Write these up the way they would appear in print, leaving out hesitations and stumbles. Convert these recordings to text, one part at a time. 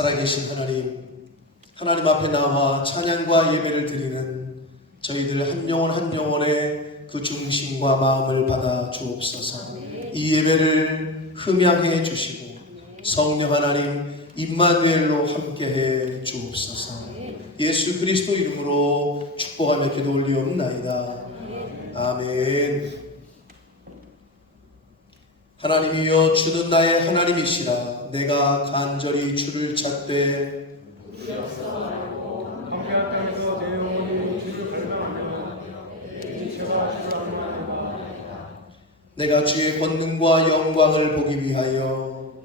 살아계신 하나님 앞에 나와 찬양과 예배를 드리는 저희들 한 영혼 한 영혼의 그 중심과 마음을 받아 주옵소서. 이 예배를 흠양해 주시고 성령 하나님 임마누엘로 함께해 주옵소서. 예수 그리스도 이름으로 축복하며 기도 올리옵나이다. 아멘. 하나님이여 주는 나의 하나님이시라. 내가 간절히 주를 찾되 내가 주의 권능과 영광을 보기 위하여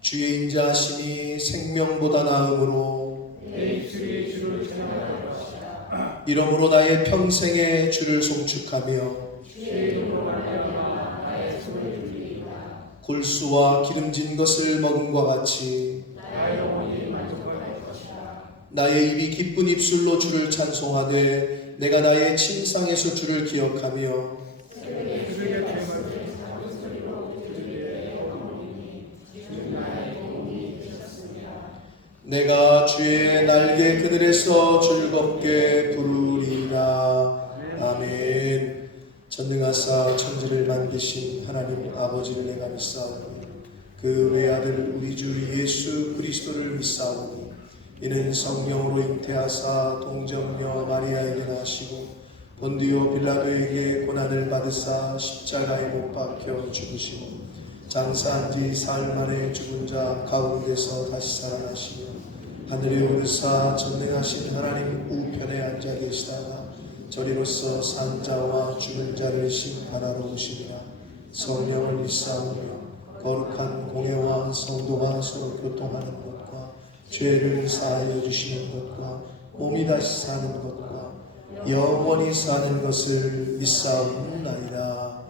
주의 인자하심이 생명보다 나음으로 이러므로 나의 평생에 주를 송축하며 골수와 기름진 것을 먹음과 같이 나의 입이 기쁜 입술로 주를 찬송하되 내가 나의 침상에서 주를 기억하며 내가 주의 날개 그늘에서 즐겁게 부르리라. 아멘. 전능하사 천지를 만드신 하나님 아버지를 내가 믿사오니 그 외아들 우리 주 예수 그리스도를 믿사오니 이는 성령으로 잉태하사 동정녀 마리아에게 나시고 본디오 빌라도에게 고난을 받으사 십자가에 못 박혀 죽으시고 장사한 지 사흘 만에 죽은 자 가운데서 다시 살아나시며 하늘에 오르사 전능하신 하나님 우편에 앉아 계시다가 저리로서 산 자와 죽은 자를 심판하러 오시리라. 성령을 믿사오며 거룩한 공회와 성도가 서로 교통하는 것과 죄를 사하여 주시는 것과 몸이 다시 사는 것과 영원히 사는 것을 믿사옵나이다.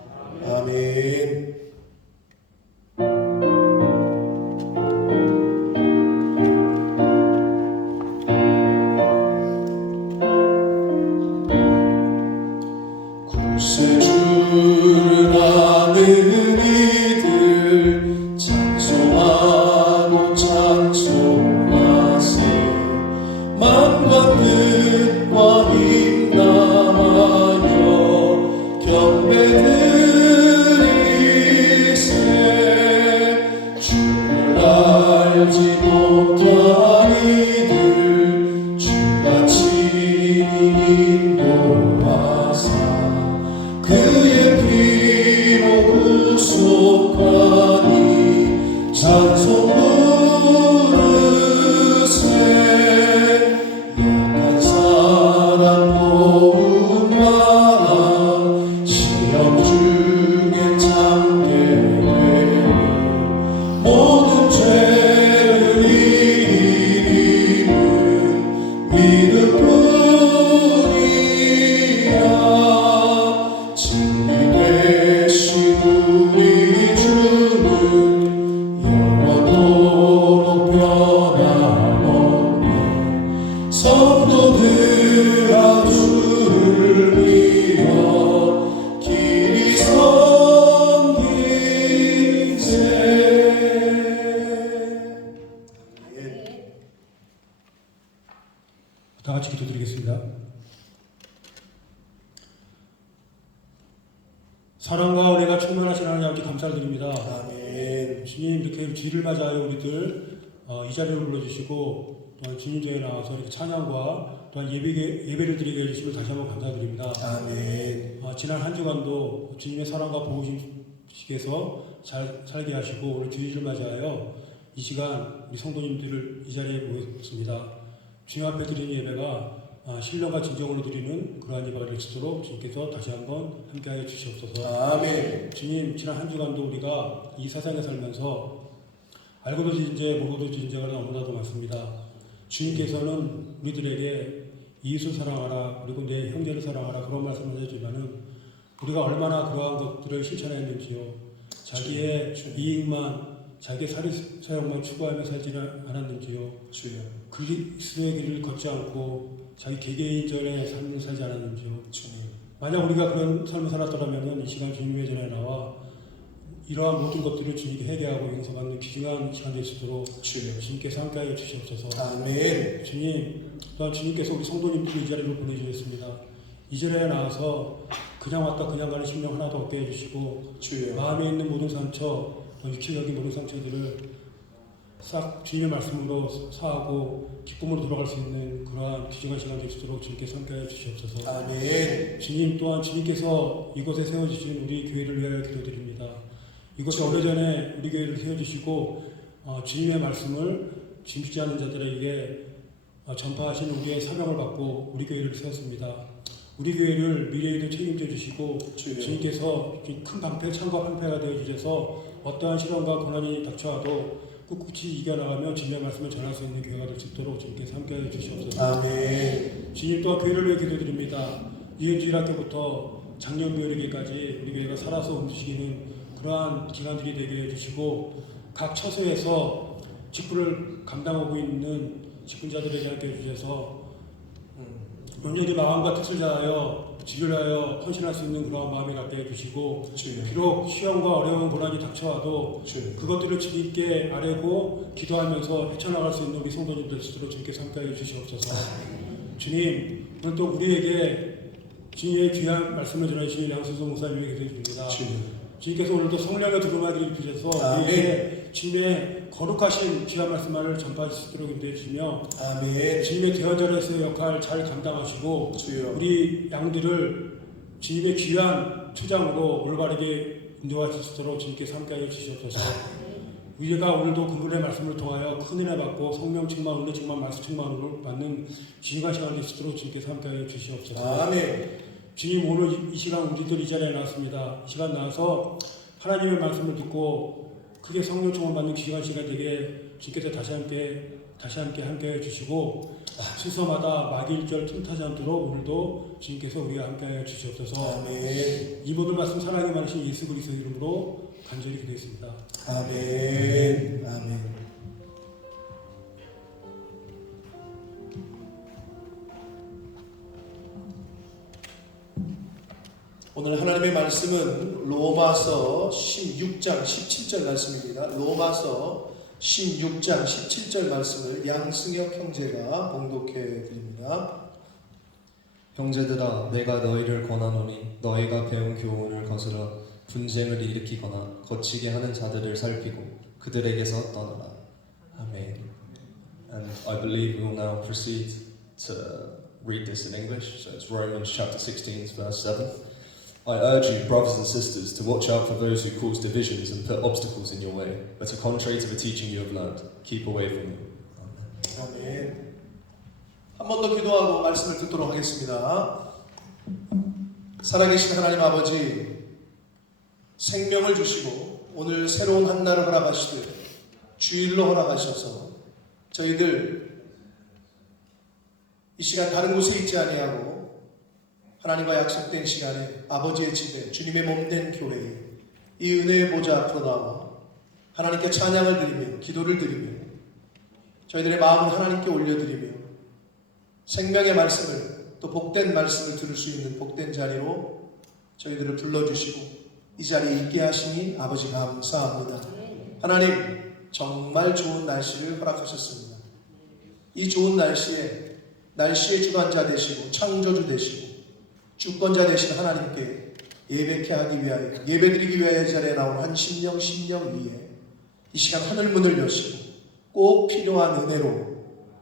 아멘. 주를 아는 이들 찬송하고 찬송하세. 마음과 뜻과 힘 다하여 경배드리세. 같이 기도드리겠습니다. 사랑과 은혜가 충만하신 하나님 아버지 감사를 드립니다. 아멘. 주님, 이렇게 주일을 맞아요 우리들 이 자리를 불러주시고 또한 주님전에 나와서 이렇게 찬양과 또한 예배를 드리게 해주시면 다시 한번 감사드립니다. 아멘. 지난 한 주간도 주님의 사랑과 보호심께서 잘 살게 하시고 오늘 주일을 맞이하여 이 시간 우리 성도님들을 이 자리에 모였습니다. 주님 앞에 드리는 예배가 신령과 진정으로 드리는 그러한 예배가 될 수 있도록 주님께서 다시 한번 함께하여 주시옵소서. 아멘. 주님, 지난 한 주간도 우리가 이 세상에 살면서 알고도 진 죄, 모르고도 진 죄가 너무나도 많습니다. 주님께서는 우리들에게 이웃을 사랑하라, 그리고 내 형제를 사랑하라 그런 말씀을 해주지만은 우리가 얼마나 그러한 것들을 실천했는지요. 자기의 이익만, 자기의 사용만 추구하며 살지는 않았는지요. 주여. 그리스도의 길을 걷지 않고 자기 개개인전의 삶을 살지 않았는지요. 주님. 만약 우리가 그런 삶을 살았더라면 이 시간 주님의 전에 나와 이러한 모든 것들을 주님께 회개하고 용서받는 귀중한 시간 될 수 있도록 주여. 주님께서 함께하여 주시옵소서. 아멘. 주님, 또한 주님께서 우리 성도님들을 이 자리로 보내주셨습니다. 이 자리에 나와서 그냥 왔다 그냥 가는 심령 하나도 없게 해주시고 주여. 마음에 있는 모든 상처, 육체적인 모든 상처들을 싹 주님의 말씀으로 사하고 기쁨으로 돌아갈 수 있는 그러한 귀중한 시간 될 수 있도록 주님께서 함께하여 주시옵소서. 아멘. 주님 또한 주님께서 이곳에 세워주신 우리 교회를 위하여 기도드립니다. 이곳에 오래전에 우리 교회를 세워주시고 주님의 말씀을 짐짓지 않은 자들에게 전파하신 우리의 사명을 받고 우리 교회를 세웠습니다. 우리 교회를 미래에도 책임져 주시고 주님께서 큰 방패, 창과 방패가 되어 주셔서 어떠한 시련과 고난이 닥쳐와도 꿋꿋이 이겨나가며 주님의 말씀을 전할 수 있는 교회가 될 수 있도록 주님께서 함께해 주시옵소서. 아멘. 주님 또한 교회를 위해 기도드립니다. 유엔주일학교부터 작년교회에게까지 우리 교회가 살아서 움직이는 그러한 기간들이 되게 해주시고 각 처소에서 직분을 감당하고 있는 직분자들에게 함께해 주셔서 온전히 마음과 뜻을 다하여 지교하여 헌신할 수 있는 그런 마음이 갖게 해주시고 비록 시험과 어려운 고난이 닥쳐와도 그것들을 주님께 아뢰고 기도하면서 헤쳐나갈 수 있는 우리 성도님들 스스로 주님께서 함께해 주시옵소서. 주님, 오늘 또 우리에게 주님의 귀한 말씀을 전해주신 양수성 목사님에게 드립니다. 주님께서 오늘도 성령의 두루마기를 주셔서 우리에게 주님의 거룩하신 귀한 말씀을 전파할 수 있도록 인도해 주시며 주님의 대언자로서의 역할 잘 감당하시고 우리 양들을 주님의 귀한 투장으로 올바르게 인도하실 수 있도록 주님께서 함께하여 주시옵소서. 우리가 오늘도 그분의 말씀을 통하여 큰 은혜 받고 성령 충만, 은혜 충만, 말씀 충만으로 받는 귀중한 시간 될 수 있도록 주님께서 함께하여 주시옵소서. 아멘. 주님, 오늘 이 시간 우리들 이 자리에 나왔습니다. 이 시간 나와서 하나님의 말씀을 듣고 크게 성령 충만 받는 귀중한 시간 되게 주님께서 다시 함께 해주시고 순서마다 마귀일절 틈타지 않도록 오늘도 주님께서 우리와 함께 해주시옵소서. 아멘. 이 모든 말씀 사랑이 많으신 예수 그리스도 이름으로 간절히 기도했습니다. 아멘. 아멘. 오늘 하나님의 말씀은 로마서 16장 17절 말씀입니다. 로마서 16장 17절 말씀을 양승혁 형제가 봉독해 드립니다. 형제들아, 내가 너희를 권하노니 너희가 배운 교훈을 거스러 분쟁을 일으키거나 거치게 하는 자들을 살피고 그들에게서 떠나라. 아멘. And I believe we will now proceed to read this in English. So it's Romans chapter 16, verse 7. I urge you, brothers and sisters, to watch out for those who cause divisions and put obstacles in your way, but are contrary to the teaching you have learned. Keep away from them. 아멘. 한 번 더 기도하고 말씀을 듣도록 하겠습니다. 살아계신 하나님 아버지, 생명을 주시고 오늘 새로운 한 날을 허락하시되 주일로 허락하셔서 저희들 이 시간 다른 곳에 있지 아니하고 하나님과 약속된 시간에 아버지의 집에 주님의 몸된 교회에 이 은혜의 보좌 앞으로 나와 하나님께 찬양을 드리며 기도를 드리며 저희들의 마음을 하나님께 올려드리며 생명의 말씀을 또 복된 말씀을 들을 수 있는 복된 자리로 저희들을 불러주시고 이 자리에 있게 하시니 아버지 감사합니다. 하나님 정말 좋은 날씨를 허락하셨습니다. 이 좋은 날씨에 날씨의 주관자 되시고 창조주 되시고 주권자 되신 하나님께 예배케 하기 위하여, 예배드리기 위하여 이 자리에 나온 한 심령 위에 이 시간 하늘 문을 여시고 꼭 필요한 은혜로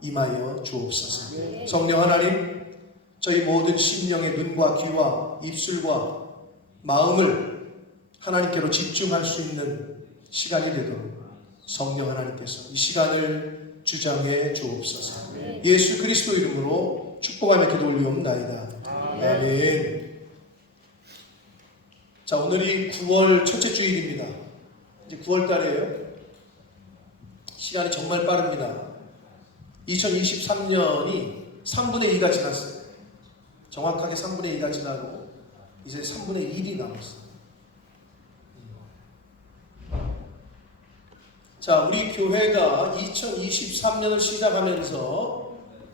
임하여 주옵소서. 성령 하나님, 저희 모든 심령의 눈과 귀와 입술과 마음을 하나님께로 집중할 수 있는 시간이 되도록 성령 하나님께서 이 시간을 주장해 주옵소서. 예수 그리스도 이름으로 축복하며 기도 올리옵나이다. 아멘. 자, 오늘이 9월 첫째 주일입니다. 이제 9월 달이에요. 시간이 정말 빠릅니다. 2023년이 3분의 2가 지났어요. 정확하게 3분의 2가 지나고 이제 3분의 1이 남았어요. 자, 우리 교회가 2023년을 시작하면서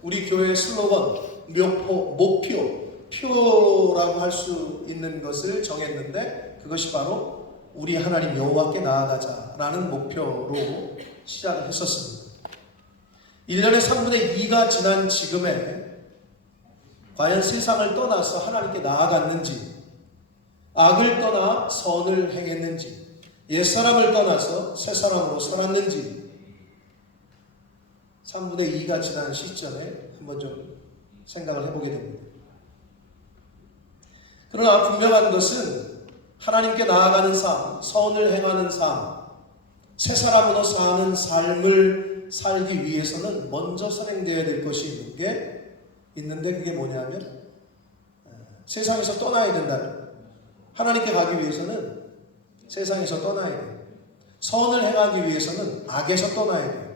우리 교회의 슬로건, 목표라고 할 수 있는 것을 정했는데 그것이 바로 우리 하나님 여호와께 나아가자라는 목표로 시작을 했었습니다. 1년의 3분의 2가 지난 지금에 과연 세상을 떠나서 하나님께 나아갔는지, 악을 떠나 선을 행했는지, 옛사람을 떠나서 새사람으로 살았는지 3분의 2가 지난 시점에 한번 좀 생각을 해보게 됩니다. 그러나 분명한 것은 하나님께 나아가는 삶, 선을 행하는 삶, 새사람으로 사는 삶을 살기 위해서는 먼저 선행되어야 될 것이 있는데 그게 뭐냐면 세상에서 떠나야 된다는 거예요. 하나님께 가기 위해서는 세상에서 떠나야 돼요. 선을 행하기 위해서는 악에서 떠나야 돼요.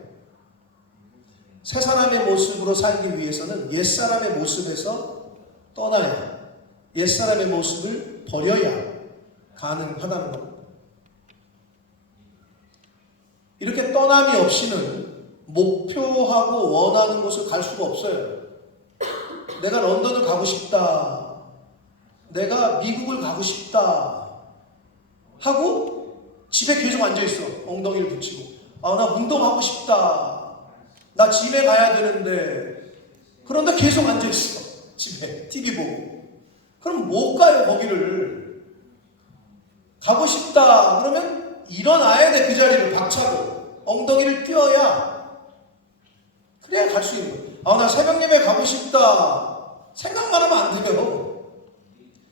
새 사람의 모습으로 살기 위해서는 옛 사람의 모습에서 떠나야, 옛 사람의 모습을 버려야 가능하다는 겁니다. 이렇게 떠남이 없이는 목표하고 원하는 곳을 갈 수가 없어요. 내가 런던을 가고 싶다, 내가 미국을 가고 싶다 하고 집에 계속 앉아있어. 엉덩이를 붙이고, 나 운동하고 싶다, 나 집에 가야 되는데, 그런데 계속 앉아있어. 집에 TV 보고. 그럼 못 가요. 거기를 가고 싶다 그러면 일어나야 돼. 그 자리를 박차고 엉덩이를 띄어야, 그래야 갈 수 있는 거예요. 나 새벽 예배 가고 싶다 생각만 하면 안 돼요.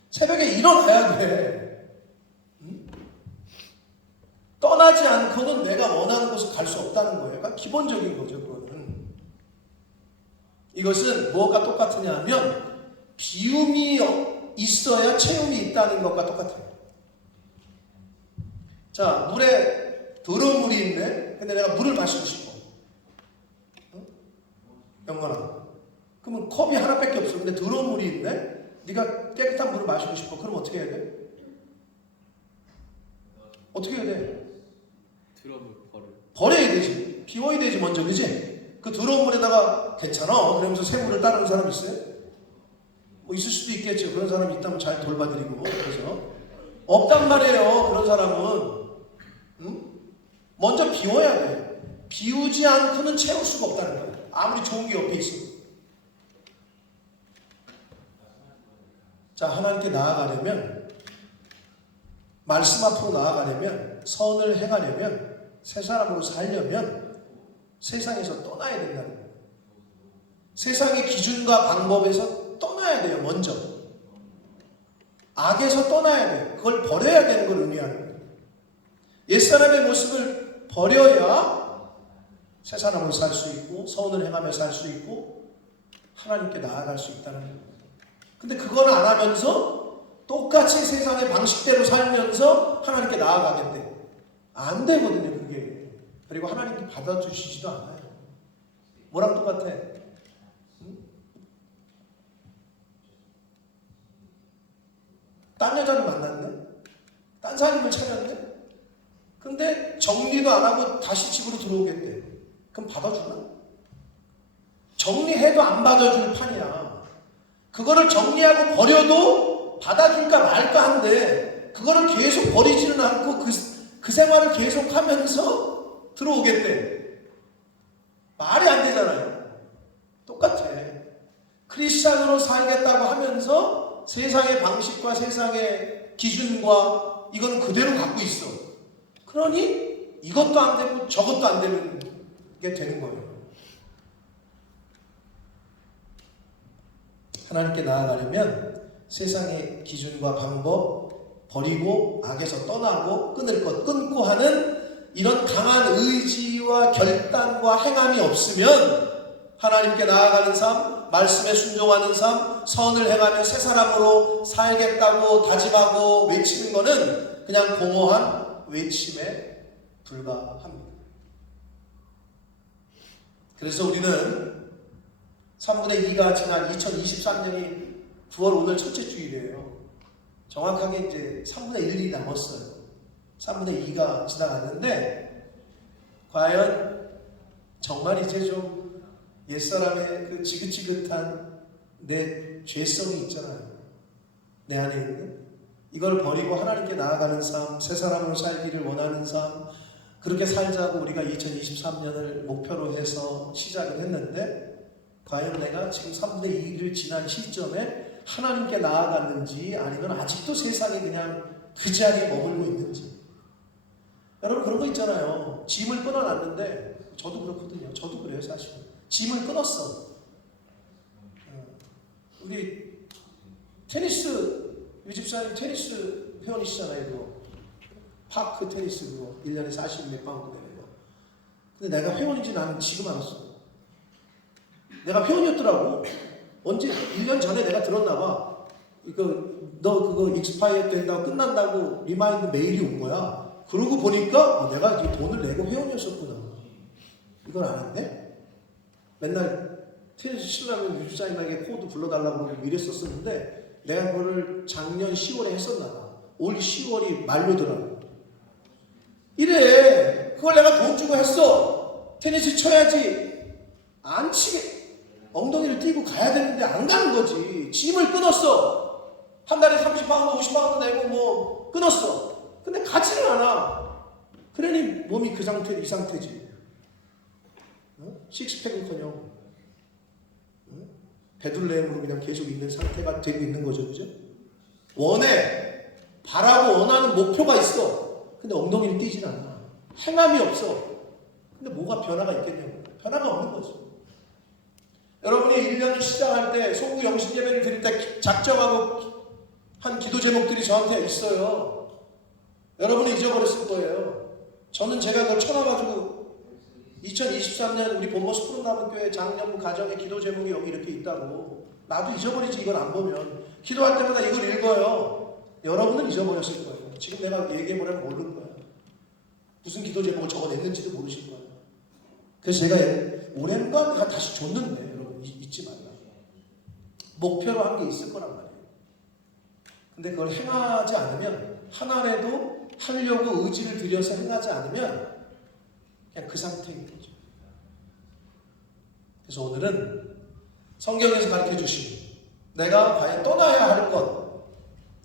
새벽에 일어나야 돼. 떠나지 않고는 내가 원하는 곳을 갈 수 없다는 거예요. 그러니까 기본적인 거죠. 그거는. 이것은 뭐가 똑같으냐 하면 비움이 있어야 체험이 있다는 것과 똑같아요. 자, 물에 더러운 물이 있네. 근데 내가 물을 마시고 싶어. 영건아, 그러면 컵이 하나밖에 없어. 근데 더러운 물이 있네. 네가 깨끗한 물을 마시고 싶어. 그럼 어떻게 해야 돼? 어떻게 해야 돼? 버려야 되지. 비워야 되지 먼저, 그지? 그 더러운 물에다가 괜찮아 그러면서 새 물을 따르는 사람 있어요? 뭐 있을 수도 있겠죠. 그런 사람이 있다면 잘 돌봐드리고. 그래서 없단 말이에요. 그런 사람은 먼저 비워야 돼. 비우지 않고는 채울 수가 없다는 거예요. 아무리 좋은 게 옆에 있어도. 자, 하나님께 나아가려면, 말씀 앞으로 나아가려면, 선을 행하려면, 새 사람으로 살려면 세상에서 떠나야 된다는 거예요. 세상의 기준과 방법에서 떠나야 돼요. 먼저 악에서 떠나야 돼요. 그걸 버려야 되는 걸 의미하는 거예요. 옛사람의 모습을 버려야 새 사람으로 살 수 있고 선을 행하며 살 수 있고 하나님께 나아갈 수 있다는 거예요. 근데 그걸 안 하면서 똑같이 세상의 방식대로 살면서 하나님께 나아가겠대. 안 되거든요, 그게. 그리고 하나님께 받아주시지도 않아요. 뭐랑 똑같아? 딴 여자를 만났네? 딴 사람을 찾았네? 근데 정리도 안 하고 다시 집으로 들어오겠대. 그럼 받아주나? 정리해도 안 받아줄 판이야. 그거를 정리하고 버려도 받아줄까 말까 한데 그거를 계속 버리지는 않고 그 생활을 계속하면서 들어오겠대. 말이 안 되잖아요. 똑같아. 크리스찬으로 살겠다고 하면서 세상의 방식과 세상의 기준과 이거는 그대로 갖고 있어. 그러니 이것도 안 되고 저것도 안 되는 게 되는 거예요. 하나님께 나아가려면 세상의 기준과 방법 버리고 악에서 떠나고 끊을 것 끊고 하는 이런 강한 의지와 결단과 행함이 없으면 하나님께 나아가는 삶, 말씀에 순종하는 삶, 선을 행하며 새 사람으로 살겠다고 다짐하고 외치는 것은 그냥 공허한 외침에 불과합니다. 그래서 우리는 3분의 2가 지난 2023년이 9월 오늘 첫째 주일이에요. 정확하게 이제 3분의 1이 남았어요. 3분의 2가 지나갔는데 과연 정말 이제 좀 옛사람의 그 지긋지긋한 내 죄성이 있잖아요. 내 안에 있는 이걸 버리고 하나님께 나아가는 삶, 새 사람으로 살기를 원하는 삶, 그렇게 살자고 우리가 2023년을 목표로 해서 시작을 했는데 과연 내가 지금 3분의 2를 지난 시점에 하나님께 나아갔는지 아니면 아직도 세상에 그냥 그 자리에 머물고 있는지. 여러분 그런 거 있잖아요. 짐을 끊어놨는데 저도 그렇거든요. 저도 그래요 사실. 짐을 끊었어. 우리 테니스 우리 집사님 테니스 회원이시잖아요. 그거. 파크 테니스 그거 1년에 40몇 파운드 되는 거. 근데 내가 회원인지 나는 지금 알았어. 내가 회원이었더라고. 언제 1년 전에 내가 들었나 봐. 너 그거 익스파이어 된다고 끝난다고 리마인드 메일이 온 거야. 그러고 보니까 내가 이 돈을 내고 회원이었었구나. 이걸 알았네. 맨날 테니스 치려면 유주사님에게 코드 불러달라고 그러고 이랬었는데 내가 그거를 작년 10월에 했었나 봐. 올 10월이 만료더라고. 이래. 그걸 내가 돈 주고 했어. 테니스 쳐야지. 안 치게. 엉덩이를 띄고 가야 되는데 안 가는 거지. 짐을 끊었어. 한 달에 30파운드, 50파운드 내고 뭐 끊었어. 근데 가지는 않아. 그러니 몸이 그 상태, 이 상태지. 식스팩은커녕 베들레헴으로 그냥 계속 있는 상태가 되고 있는 거죠. 그죠? 원해. 바라고 원하는 목표가 있어. 근데 엉덩이를 띄진 않아. 행함이 없어. 근데 뭐가 변화가 있겠냐고. 변화가 없는 거죠. 여러분이 1년을 시작할 때 소구 영신 예배를 드릴 때 작정하고 한 기도 제목들이 저한테 있어요. 여러분이 잊어버렸을 거예요. 저는 제가 그걸 쳐놔가지고 2023년 우리 본모스 푸른나무교회 장년부 가정의 기도 제목이 여기 이렇게 있다고. 나도 잊어버리지 이걸 안 보면. 기도할 때마다 이걸 읽어요. 여러분은 잊어버렸을 거예요. 지금 내가 얘기해보려면 모를 거예요. 무슨 기도 제목을 적어냈는지도 모르실 거예요. 그래서 제가 오랜만 내가 다시 줬는데 여러분 잊지 말라. 목표로 한 게 있을 거란 말이에요. 근데 그걸 행하지 않으면 하나라도 하려고 의지를 들여서 행하지 않으면 그냥 그 상태인 거죠. 그래서 오늘은 성경에서 가르쳐 주신 내가 과연 떠나야 할 것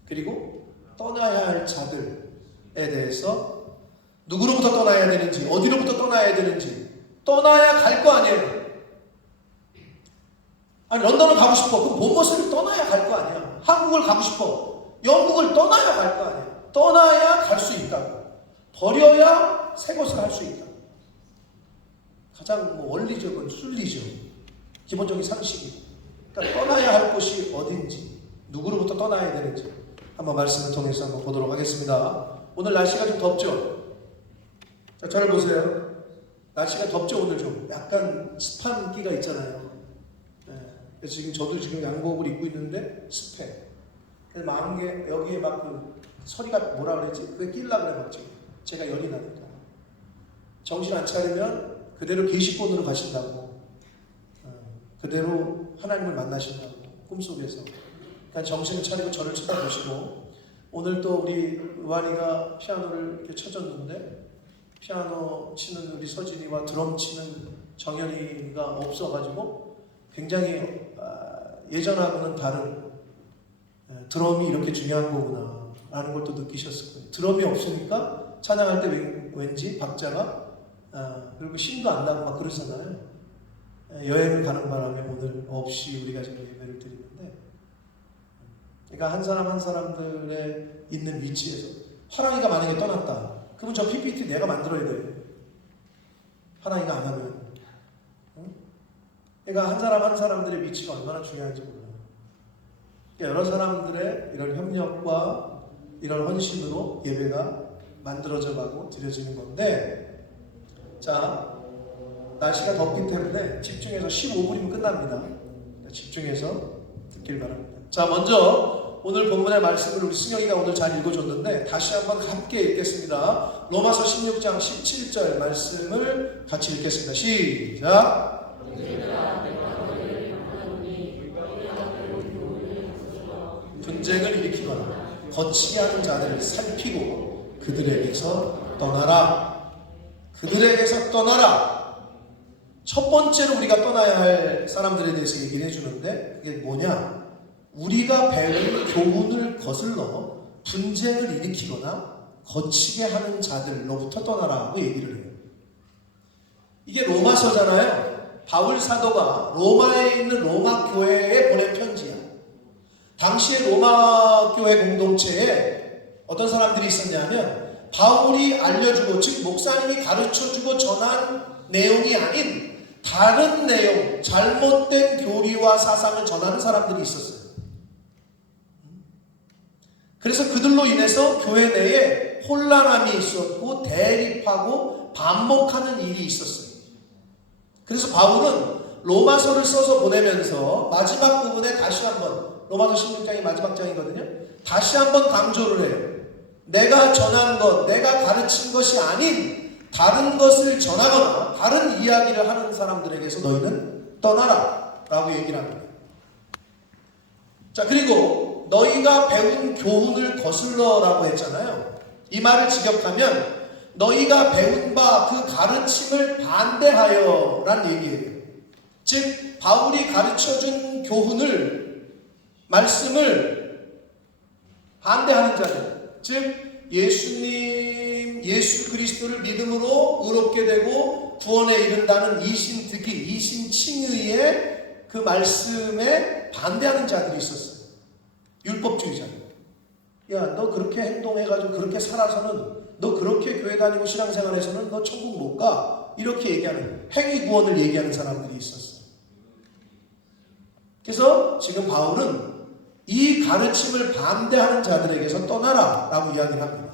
그리고 떠나야 할 자들에 대해서 누구로부터 떠나야 되는지 어디로부터 떠나야 되는지 떠나야 갈 거 아니에요. 아니 런던을 가고 싶어. 그럼 본모스를 떠나야 갈 거 아니야. 한국을 가고 싶어. 영국을 떠나야 갈 거 아니야. 떠나야 갈 수 있다고. 버려야 새 것을 할 수 있다. 가장 원리적인 순리죠. 기본적인 상식이. 그러니까 떠나야 할 곳이 어딘지 누구로부터 떠나야 되는지 한번 말씀을 통해서 한번 보도록 하겠습니다. 오늘 날씨가 좀 덥죠? 자, 저를 보세요. 날씨가 덥죠 오늘 좀. 약간 습한 기가 있잖아요. 그래서 지금 저도 지금 양복을 입고 있는데 습해. 그래서 마음에 여기에 막 그 소리가 뭐라 그랬지? 그게 끼려고 그래 막 지금. 제가 열이 나니까. 정신 안 차리면 그대로 계시권으로 가신다고. 그대로 하나님을 만나신다고. 꿈속에서. 그러니까 정신을 차리고 저를 쳐다보시고 오늘 또 우리 의환이가 피아노를 이렇게 쳐줬는데 피아노 치는 우리 서진이와 드럼 치는 정현이가 없어가지고 굉장히 예전하고는 다른 드럼이 이렇게 중요한 거구나 라는 걸 또 느끼셨을 거예요. 드럼이 없으니까 찬양할 때 왠지 박자가 그리고 힘도 안 나고 막 그러잖아요. 여행 가는 바람에 오늘 없이 우리가 지금 예배를 드리는데, 그러니까 한 사람 한 사람들의 있는 위치에서 화랑이가 만약에 떠났다. 그러면 저 PPT 내가 만들어야 돼. 화랑이가 안 하면. 그러니까 한 사람 한 사람들의 위치가 얼마나 중요한지 몰라요. 그러니까 여러 사람들의 이런 협력과 이런 헌신으로 예배가 만들어져 가고 드려지는 건데, 자, 날씨가 덥기 때문에 집중해서 15분이면 끝납니다. 집중해서 듣길 바랍니다. 자, 먼저 오늘 본문의 말씀을 우리 승영이가 오늘 잘 읽어줬는데 다시 한번 함께 읽겠습니다. 로마서 16장 17절 말씀을 같이 읽겠습니다. 시작! 분쟁을 일으키거나 거치게 하는 자들을 살피고 그들에게서 떠나라. 그들에게서 떠나라. 첫 번째로 우리가 떠나야 할 사람들에 대해서 얘기를 해주는데, 그게 뭐냐? 우리가 배운 교훈을 거슬러 분쟁을 일으키거나 거치게 하는 자들로부터 떠나라고 얘기를 해요. 이게 로마서잖아요. 바울 사도가 로마에 있는 로마 교회에 보낸 편지야. 당시에 로마 교회 공동체에 어떤 사람들이 있었냐면, 바울이 알려주고, 즉 목사님이 가르쳐주고 전한 내용이 아닌 다른 내용, 잘못된 교리와 사상을 전하는 사람들이 있었어요. 그래서 그들로 인해서 교회 내에 혼란함이 있었고 대립하고 반목하는 일이 있었어요. 그래서 바울은 로마서를 써서 보내면서 마지막 부분에 다시 한번, 로마서 16장이 마지막 장이거든요. 다시 한번 강조를 해요. 내가 전한 것, 내가 가르친 것이 아닌 다른 것을 전하거나 다른 이야기를 하는 사람들에게서 너희는 떠나라 라고 얘기를 합니다. 자, 그리고 너희가 배운 교훈을 거슬러 라고 했잖아요. 이 말을 직역하면 너희가 배운 바 그 가르침을 반대하여 란 얘기예요. 즉 바울이 가르쳐준 교훈을, 말씀을 반대하는 자들, 즉 예수님, 예수 그리스도를 믿음으로 의롭게 되고 구원에 이른다는 이신득의, 이신칭의의 그 말씀에 반대하는 자들이 있었어요. 율법주의자들. 야, 너 그렇게 행동해가지고 그렇게 살아서는, 너 그렇게 교회 다니고 신앙생활에서는 너 천국 못 가. 이렇게 얘기하는, 행위 구원을 얘기하는 사람들이 있었어요. 그래서 지금 바울은 이 가르침을 반대하는 자들에게서 떠나라 라고 이야기를 합니다.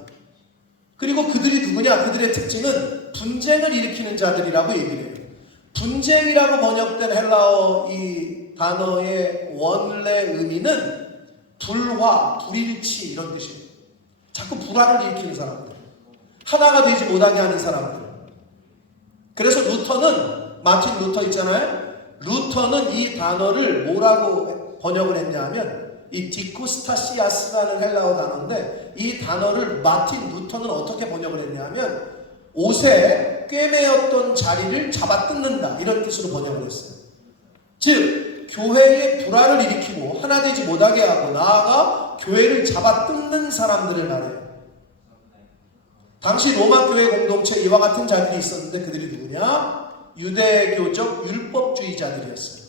그리고 그들이 누구냐? 그들의 특징은 분쟁을 일으키는 자들이라고 얘기를 해요. 분쟁이라고 번역된 헬라어 이 단어의 원래 의미는 불화, 불일치 이런 뜻이에요. 자꾸 불화를 일으키는 사람들, 하나가 되지 못하게 하는 사람들. 그래서 루터는, 마틴 루터 있잖아요. 루터는 이 단어를 뭐라고 번역을 했냐면, 이 디코스타시아스라는 헬라어 단어인데, 이 단어를 마틴 루터는 어떻게 번역을 했냐면 옷에 꿰매었던 자리를 잡아 뜯는다, 이런 뜻으로 번역을 했어요. 즉 교회에 불화를 일으키고 하나 되지 못하게 하고 나아가 교회를 잡아 뜯는 사람들을 말해요. 당시 로마 교회 공동체에 이와 같은 자들이 있었는데 그들이 누구냐? 유대교적 율법주의자들이었어요.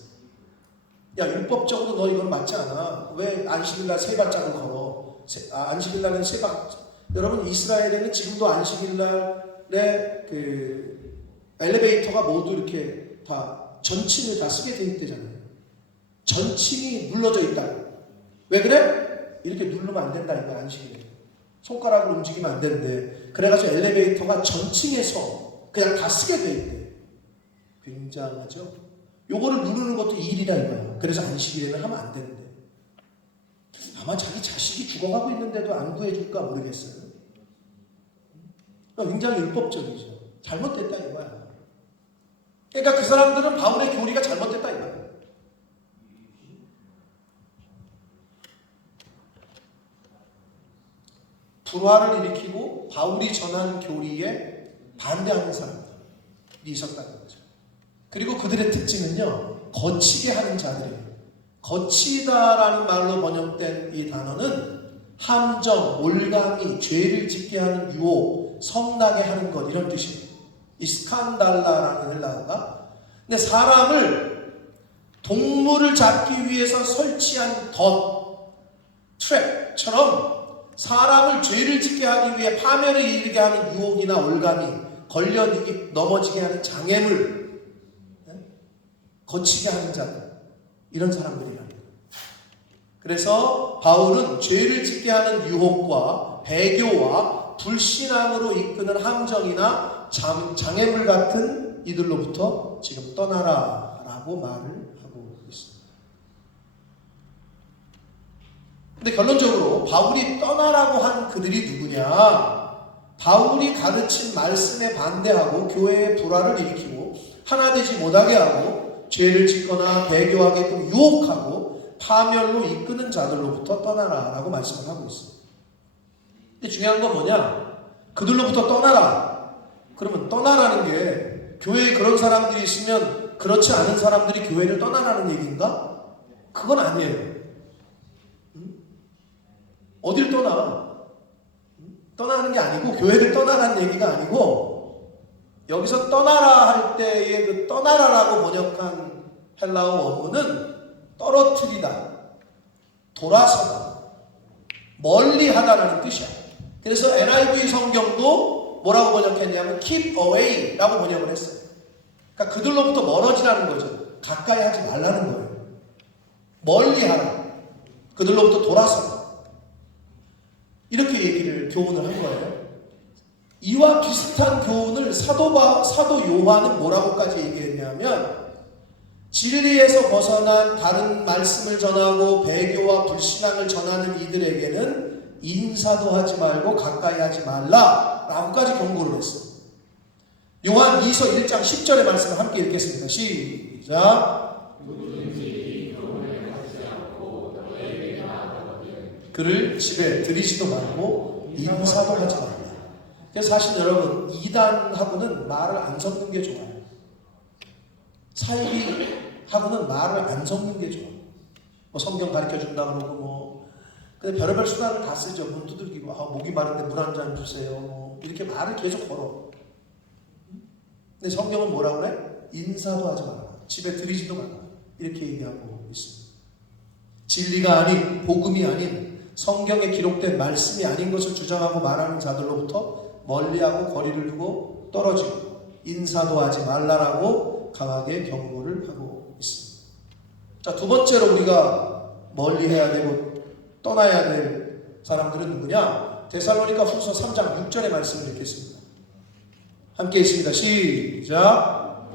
야, 율법적으로 너 이건 맞지 않아. 왜 안식일날 세 발짝을 걸어? 안식일날은 세 발짝. 여러분, 이스라엘에는 지금도 안식일날에 그 엘리베이터가 모두 이렇게 다 전층을 다 쓰게 돼 있대잖아요. 전층이 눌러져 있다. 왜 그래? 이렇게 누르면 안 된다, 이거 안식일에. 손가락으로 움직이면 안 되는데, 그래가지고 엘리베이터가 전층에서 그냥 다 쓰게 돼 있대. 굉장하죠? 요거를 누르는 것도 일이라 이거야. 그래서 안식일에는 하면 안 되는데. 아마 자기 자식이 죽어가고 있는데도 안 구해줄까 모르겠어요. 굉장히 율법적이죠. 잘못됐다 이거야. 그러니까 그 사람들은 바울의 교리가 잘못됐다 이거야. 불화를 일으키고 바울이 전한 교리에 반대하는 사람들이 있었다는 거죠. 그리고 그들의 특징은요, 거치게 하는 자들이에요. 거치다라는 말로 번역된 이 단어는 함정, 올가미, 죄를 짓게 하는 유혹, 성나게 하는 것, 이런 뜻이에요. 이 스칸달라라는 헬라어가 근데 사람을 동물을 잡기 위해서 설치한 트랩처럼 사람을 죄를 짓게 하기 위해 파멸을 이르게 하는 유혹이나 올가미, 걸려 넘어지게 하는 장애물, 거치게 하는 자들, 이런 사람들이랍니다. 그래서 바울은 죄를 짓게 하는 유혹과 배교와 불신앙으로 이끄는 함정이나 장애물 같은 이들로부터 지금 떠나라 라고 말을 하고 있습니다. 근데 결론적으로 바울이 떠나라고 한 그들이 누구냐? 바울이 가르친 말씀에 반대하고 교회의 불화를 일으키고 하나 되지 못하게 하고 죄를 짓거나 배교하게끔 유혹하고 파멸로 이끄는 자들로부터 떠나라 라고 말씀을 하고 있습니다. 근데 중요한 건 뭐냐? 그들로부터 떠나라. 그러면 떠나라는 게 교회에 그런 사람들이 있으면 그렇지 않은 사람들이 교회를 떠나라는 얘기인가? 그건 아니에요. 어딜 떠나? 떠나는 게 아니고 교회를 떠나라는 얘기가 아니고 여기서 떠나라 할 때의 그 떠나라라고 번역한 헬라어 원문은 떨어뜨리다, 돌아서다, 멀리하다라는 뜻이야. 그래서 NIV 성경도 뭐라고 번역했냐면 keep away 라고 번역을 했어요. 그러니까 그들로부터 멀어지라는 거죠. 가까이 하지 말라는 거예요. 멀리하라, 그들로부터 돌아서라, 이렇게 얘기를 교훈을 한 거예요. 이와 비슷한 교훈을 사도 요한은 뭐라고까지 얘기했냐면 진리에서 벗어난 다른 말씀을 전하고 배교와 불신앙을 전하는 이들에게는 인사도 하지 말고 가까이 하지 말라 라고까지 경고를 했어요. 요한 2서 1장 10절의 말씀을 함께 읽겠습니다. 시작. 그를 집에 들이지도 말고 인사도 하지 말라. 그래서 사실 여러분 이단하고는 말을 안 섞는 게 좋아요. 사이비하고는 말을 안 섞는 게 좋아요. 뭐 성경 가르쳐 준다 그러고 뭐 근데 별의별 수단을 다 쓰죠. 문 두들기고 목이 마른데 물 한 잔 주세요. 뭐 이렇게 말을 계속 걸어. 근데 성경은 뭐라고 그래? 인사도 하지 말라. 집에 들이지도 말라. 이렇게 얘기하고 있습니다. 진리가 아닌, 복음이 아닌, 성경에 기록된 말씀이 아닌 것을 주장하고 말하는 자들로부터 멀리하고 거리를 두고 떨어지고 인사도 하지 말라라고 강하게 경고를 하고 있습니다. 자, 두 번째로 우리가 멀리해야 되고 떠나야 될 사람들은 누구냐? 데살로니가 후서 3장 6절의 말씀을 읽겠습니다. 함께 있습니다. 시작.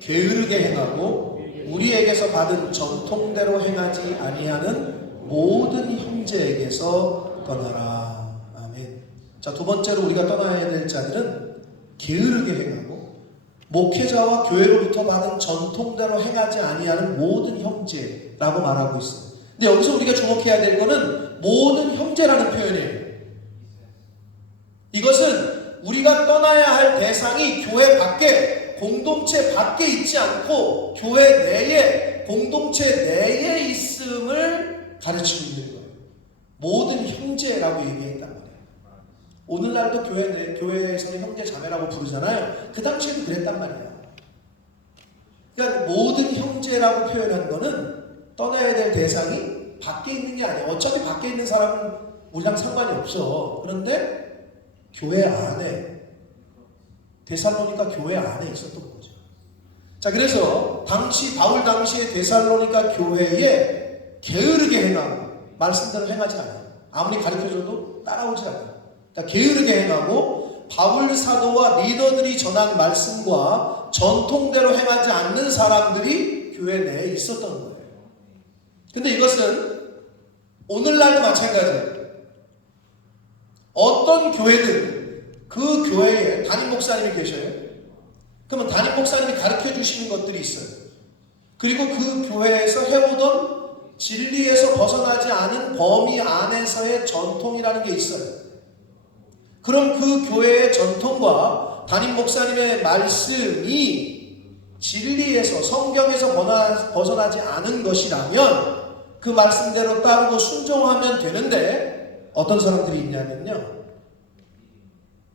게으르게 행하고 우리에게서 받은 전통대로 행하지 아니하는 모든 형제에게서 떠나라. 아멘. 자, 두 번째로 우리가 떠나야 될 자들은 게으르게 행하고 목회자와 교회로부터 받은 전통대로 행하지 아니하는 모든 형제라고 말하고 있어요. 근데 여기서 우리가 주목해야 될 것은 모든 형제라는 표현이에요. 이것은 우리가 떠나야 할 대상이 교회 밖에, 공동체 밖에 있지 않고 교회 내에, 공동체 내에 있음을 가르치고 있는 거예요. 모든 형제라고 얘기했단 말이에요. 오늘날도 교회에서는 형제 자매라고 부르잖아요. 그 당시에도 그랬단 말이에요. 그러니까 모든 형제라고 표현한 거는 떠나야 될 대상이 밖에 있는 게 아니에요. 어차피 밖에 있는 사람은 우리랑 상관이 없어. 그런데 교회 안에, 데살로니가 교회 안에 있었던 거죠. 자, 그래서 바울 당시의 데살로니가 교회에 게으르게 행하고 말씀대로 행하지 않아요. 아무리 가르쳐줘도 따라오지 않아요. 그러니까 게으르게 행하고 바울 사도와 리더들이 전한 말씀과 전통대로 행하지 않는 사람들이 교회 내에 있었던 거예요. 근데 이것은 오늘날도 마찬가지예요. 어떤 교회든 그 교회에 담임 목사님이 계셔요. 그러면 담임 목사님이 가르쳐 주시는 것들이 있어요. 그리고 그 교회에서 해오던 진리에서 벗어나지 않은 범위 안에서의 전통이라는 게 있어요. 그럼 그 교회의 전통과 담임 목사님의 말씀이 진리에서, 성경에서 벗어나지 않은 것이라면 그 말씀대로 따르고 순종하면 되는데 어떤 사람들이 있냐면요,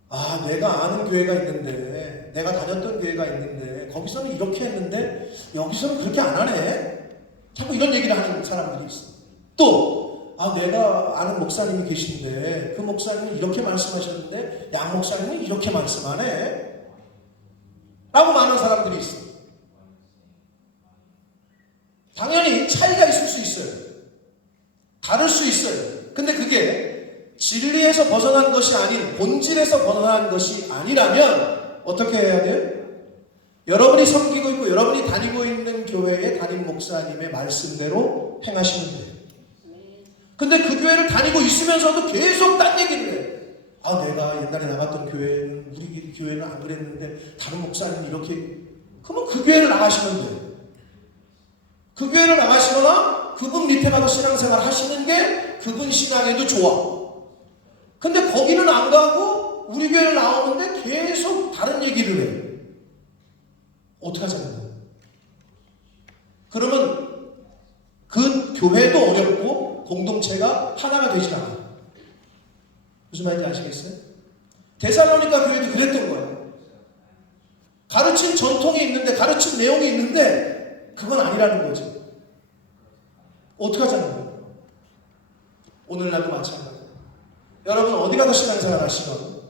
아, 내가 아는 교회가 있는데, 내가 다녔던 교회가 있는데, 거기서는 이렇게 했는데, 여기서는 그렇게 안 하네? 자꾸 이런 얘기를 하는 사람들이 있어. 또, 아, 내가 아는 목사님이 계신데, 그 목사님은 이렇게 말씀하셨는데, 양 목사님은 이렇게 말씀하네? 라고 말하는 사람들이 있어. 당연히 차이가 있을 수 있어요. 다를 수 있어요. 근데 그게 진리에서 벗어난 것이 아닌 본질에서 벗어난 것이 아니라면 어떻게 해야 돼요? 여러분이 섬기고 있고 여러분이 다니고 있는 교회의 담임 목사님의 말씀대로 행하시면 돼요. 근데 그 교회를 다니고 있으면서도 계속 딴 얘기를 해. 아, 내가 옛날에 나갔던 교회는, 우리 교회는 안 그랬는데 다른 목사님이 이렇게. 그러면 그 교회를 나가시면 돼요. 그 교회를 나가시거나 그분 밑에 가서 신앙생활 하시는 게 그분 신앙에도 좋아. 근데 거기는 안 가고 우리 교회를 나오는데 계속 다른 얘기를 해. 어떻게 하자는 거야? 그러면 그 교회도 어렵고 공동체가 하나가 되지 않아. 무슨 말인지 아시겠어요? 데살로니가 교회도 그랬던 거예요. 가르친 전통이 있는데, 가르친 내용이 있는데 그건 아니라는 거지. 어떻게 하자는 거예요? 오늘날도 마찬가지. 여러분 어디 가서 신앙생활 하시건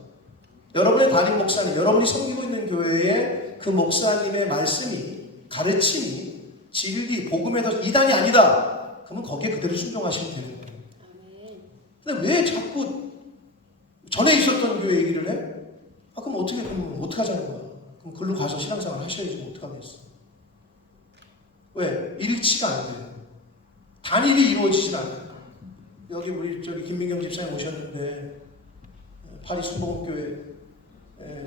여러분의 담임 목사님, 여러분이 섬기고 있는 교회의 그 목사님의 말씀이, 가르침이, 진리, 복음에서 이단이 아니다. 그러면 거기에 그대로 순종하시면 되는 거예요. 근데 왜 자꾸 전에 있었던 교회 얘기를 해? 아, 그럼 어떻게 하자는 거야? 그럼 글로 가서 신앙생활 하셔야지. 어떡하겠어? 왜? 일치가 안 돼요. 단일이 이루어지진 않아요. 여기 우리 김민경 집사님 오셨는데 파리 순복음교회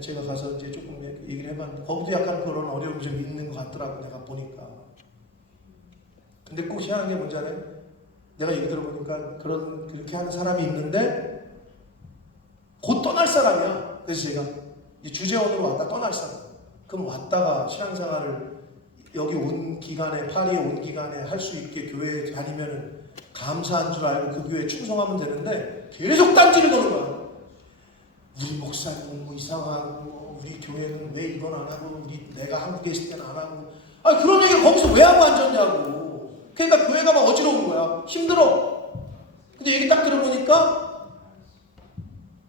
제가 가서 이제 조금 얘기를 해봤는데 거기도 약간 그런 어려움이 좀 있는 것 같더라고, 내가 보니까. 근데 꼭 희한한 게 뭔지 알아요? 내가 얘기 들어보니까 그렇게 하는 사람이 있는데 곧 떠날 사람이야. 그래서 제가 이제 주재원으로 왔다 떠날 사람. 그럼 왔다가 신앙생활을 여기 온 기간에, 파리에 온 기간에 할 수 있게 교회에 다니면은 감사한 줄 알고 그 교회에 충성하면 되는데 계속 딴지를 거는 거야. 우리 목사님은 뭐 이상하고, 우리 교회는 왜 이건 안 하고, 내가 한국에 있을 때는 안 하고. 아, 그런 얘기를 거기서 왜 하고 앉았냐고. 그러니까 교회가 막 어지러운 거야. 힘들어. 근데 얘기 딱 들어보니까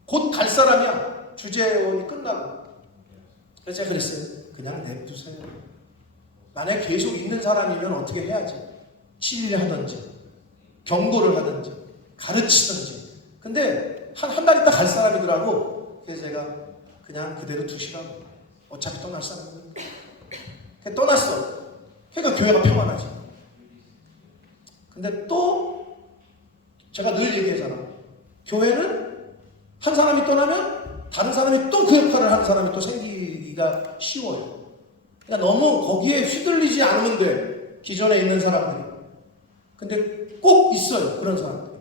곧 갈 사람이야. 주재원이 끝나고. 그래서 제가 그랬어요. 그냥 냅두세요. 만약에 계속 있는 사람이면 어떻게 해야지? 치리를 하든지, 경고를 하든지, 가르치든지. 근데 한 달 있다 갈 사람이더라고. 그래서 제가 그냥 그대로 두시라고. 어차피 떠날 사람이거든. 그래서 떠났어. 그러니까 교회가 평안하지. 근데 또 제가 늘 얘기하잖아. 교회는 한 사람이 떠나면 다른 사람이 또 그 역할을 하는 사람이 또 생기기가 쉬워요. 그러니까 너무 거기에 휘둘리지 않으면 돼. 기존에 있는 사람들이. 근데 꼭 있어요, 그런 사람들이.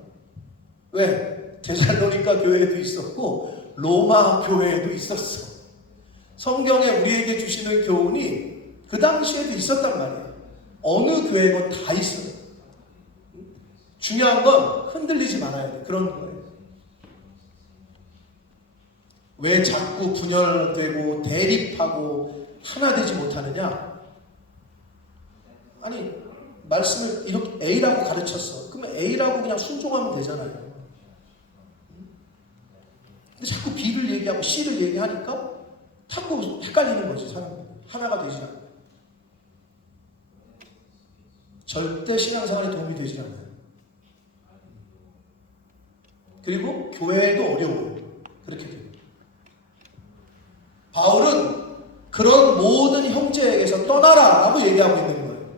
왜? 데살로니가 교회에도 있었고 로마 교회에도 있었어. 성경에 우리에게 주시는 교훈이 그 당시에도 있었단 말이에요. 어느 교회건 다 있어요. 중요한 건 흔들리지 말아야 돼. 그런 거예요. 왜 자꾸 분열되고 대립하고 하나 되지 못하느냐? 아니, 말씀을 이렇게 A라고 가르쳤어. 그러면 A라고 그냥 순종하면 되잖아요. 근데 자꾸 B를 얘기하고 C를 얘기하니까 자꾸 헷갈리는 거지, 사람들이. 하나가 되지 않아요. 절대 신앙생활에 도움이 되지 않아요. 그리고 교회도 어려워요. 그렇게 돼요. 바울은 그런 모든 형제에게서 떠나라 라고 얘기하고 있는 거예요.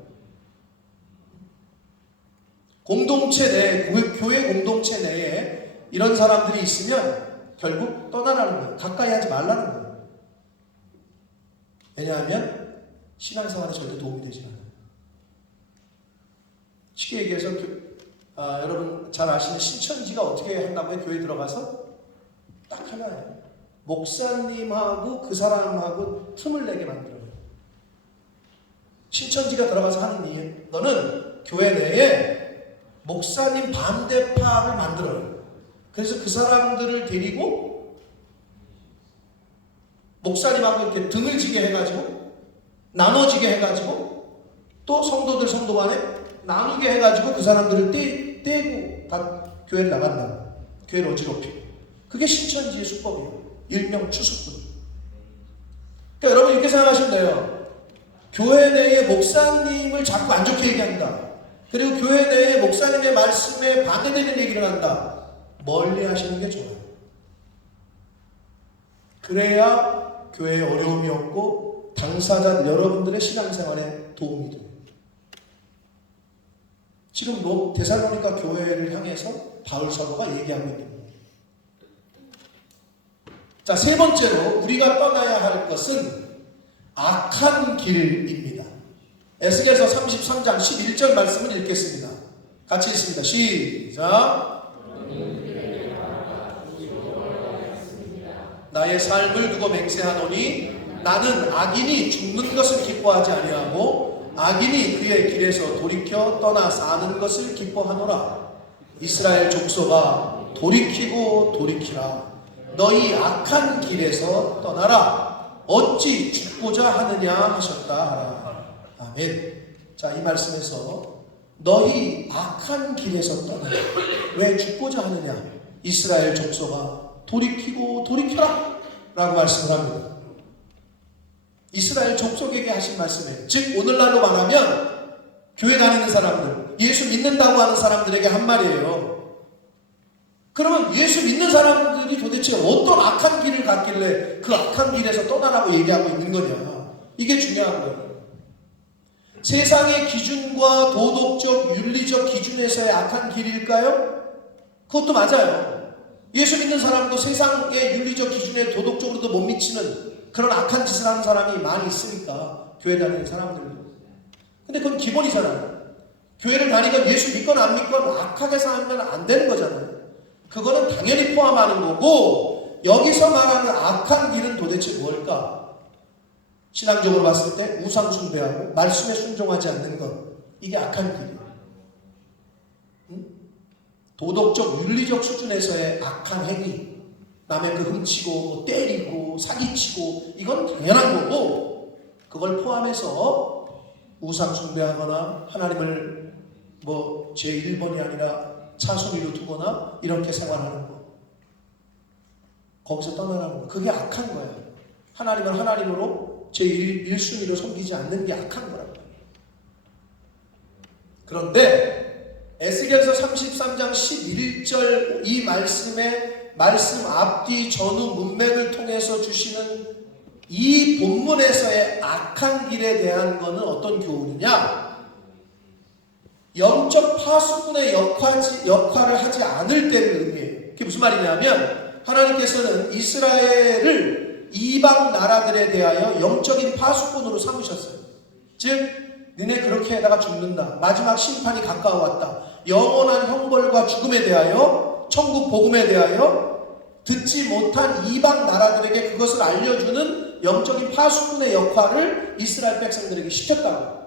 공동체 내에, 교회 공동체 내에 이런 사람들이 있으면 결국 떠나라는 거예요. 가까이 하지 말라는 거예요. 왜냐하면 신앙생활에 절대 도움이 되지 않아요. 쉽게 얘기해서 여러분 잘 아시는 신천지가 어떻게 한다고요? 교회 들어가서 딱 하나예요. 목사님하고 그 사람하고 틈을 내게 만들어요. 신천지가 들어가서 하는 일, 너는 교회 내에 목사님 반대파를 만들어요. 그래서 그 사람들을 데리고 목사님하고 이렇게 등을 지게 해가지고 나눠지게 해가지고 또 성도들 성도 간에 나누게 해가지고 그 사람들을 떼고 다 교회를 나간다. 교회를 어지럽히고. 그게 신천지의 수법이에요. 일명 추수꾼. 그러니까 여러분 이렇게 생각하시면 돼요. 교회 내에 목사님을 자꾸 안 좋게 얘기한다. 그리고 교회 내에 목사님의 말씀에 반대되는 얘기를 한다. 멀리 하시는 게 좋아요. 그래야 교회에 어려움이 없고 당사자 여러분들의 신앙생활에 도움이 돼요. 지금 데살로니가 교회를 향해서 바울 사도가 얘기하고 있는 거예요. 자, 세 번째로 우리가 떠나야 할 것은 악한 길입니다. 에스겔서 33장 11절 말씀을 읽겠습니다. 같이 읽습니다. 시작. 나의 삶을 두고 맹세하노니 나는 악인이 죽는 것을 기뻐하지 아니하고 악인이 그의 길에서 돌이켜 떠나 사는 것을 기뻐하노라. 이스라엘 족속아 돌이키고 돌이키라. 너희 악한 길에서 떠나라. 어찌 죽고자 하느냐 하셨다 하라. 아멘. 자, 이 말씀에서 너희 악한 길에서 떠나라. 왜 죽고자 하느냐? 이스라엘 족속아 돌이키고 돌이켜라 라고 말씀을 합니다. 이스라엘 족속에게 하신 말씀이에요. 즉 오늘날로 말하면 교회 다니는 사람들, 예수 믿는다고 하는 사람들에게 한 말이에요. 그러면 예수 믿는 사람들이 도대체 어떤 악한 길을 갔길래 그 악한 길에서 떠나라고 얘기하고 있는 거냐. 이게 중요한 거예요. 세상의 기준과 도덕적, 윤리적 기준에서의 악한 길일까요? 그것도 맞아요. 예수 믿는 사람도 세상의 윤리적 기준에 도덕적으로도 못 미치는 그런 악한 짓을 하는 사람이 많이 있으니까 교회 다니는 사람들도. 근데 그건 기본이잖아요. 교회를 다니건 예수 믿건 안 믿건 악하게 살면 안 되는 거잖아요. 그거는 당연히 포함하는 거고 여기서 말하는 악한 길은 도대체 뭘까? 신앙적으로 봤을 때 우상 숭배하고 말씀에 순종하지 않는 것, 이게 악한 길이에요. 도덕적, 윤리적 수준에서의 악한 행위, 남의 그 훔치고 뭐 때리고 사기치고 이건 당연한 거고 그걸 포함해서 우상 숭배하거나 하나님을 뭐 제1번이 아니라 차순위로 두거나 이렇게 생활하는 거, 거기서 떠나라는 거, 그게 악한 거예요. 하나님을 하나님으로 제1순위로 섬기지 않는 게 악한 거란 말이에요. 그런데 에스겔서 33장 11절 이 말씀 앞뒤 전후 문맥을 통해서 주시는 이 본문에서의 악한 길에 대한 것은 어떤 교훈이냐? 영적 파수꾼의 역할을 하지 않을 때를 의미해요. 그게 무슨 말이냐면 하나님께서는 이스라엘을 이방 나라들에 대하여 영적인 파수꾼으로 삼으셨어요. 즉 너네 그렇게 하다가 죽는다. 마지막 심판이 가까워왔다. 영원한 형벌과 죽음에 대하여, 천국 복음에 대하여 듣지 못한 이방 나라들에게 그것을 알려주는 영적인 파수꾼의 역할을 이스라엘 백성들에게 시켰다고.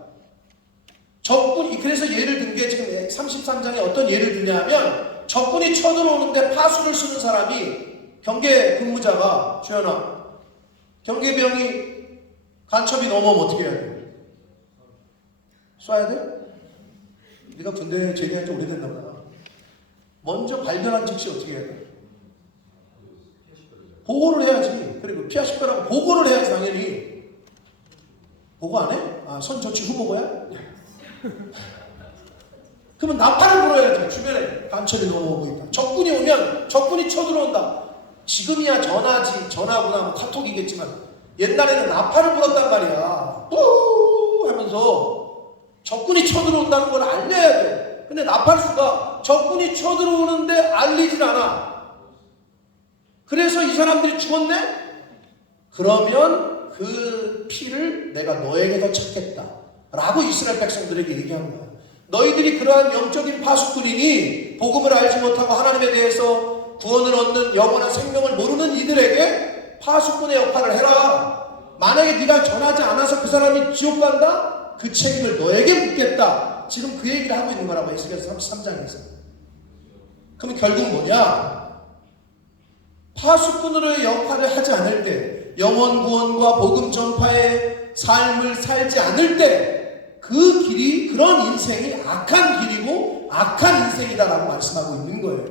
적군이, 그래서 예를 든 게 지금 33장에 어떤 예를 드냐면 적군이 쳐들어오는데 파수를 쓰는 사람이 경계 근무자가 주연아 경계병이 간첩이 넘어오면 어떻게 해야 돼? 쏴야 돼? 우리가 군대 제대한 지 오래됐나 보다. 먼저 발견한 즉시 어떻게 해야 돼? 보고를 해야지. 그리고 피하실 거라고 보고를 해야지 당연히. 보고 안 해? 아, 선 조치 후보고야? 그러면 나팔을 불어야지. 주변에 간첩이 넘어오고 있다. 적군이 오면 적군이 쳐들어온다. 지금이야 전화구나 뭐 카톡이겠지만 옛날에는 나팔을 불었단 말이야. 뿌 하면서 적군이 쳐들어온다는 걸 알려야 돼. 근데 나팔수가 적군이 쳐들어오는데 알리질 않아. 그래서 이 사람들이 죽었네? 그러면 그 피를 내가 너에게서 찾겠다 라고 이스라엘 백성들에게 얘기한 거야. 너희들이 그러한 영적인 파수꾼이니 복음을 알지 못하고 하나님에 대해서 구원을 얻는 영원한 생명을 모르는 이들에게 파수꾼의 역할을 해라. 만약에 네가 전하지 않아서 그 사람이 지옥 간다? 그 책임을 너에게 묻겠다. 지금 그 얘기를 하고 있는 거라고 에스겔서 33장에서. 그럼 결국 뭐냐? 파수꾼으로의 역할을 하지 않을 때, 영혼 구원과 복음 전파의 삶을 살지 않을 때 그 길이, 그런 인생이 악한 길이고 악한 인생이다라고 말씀하고 있는 거예요.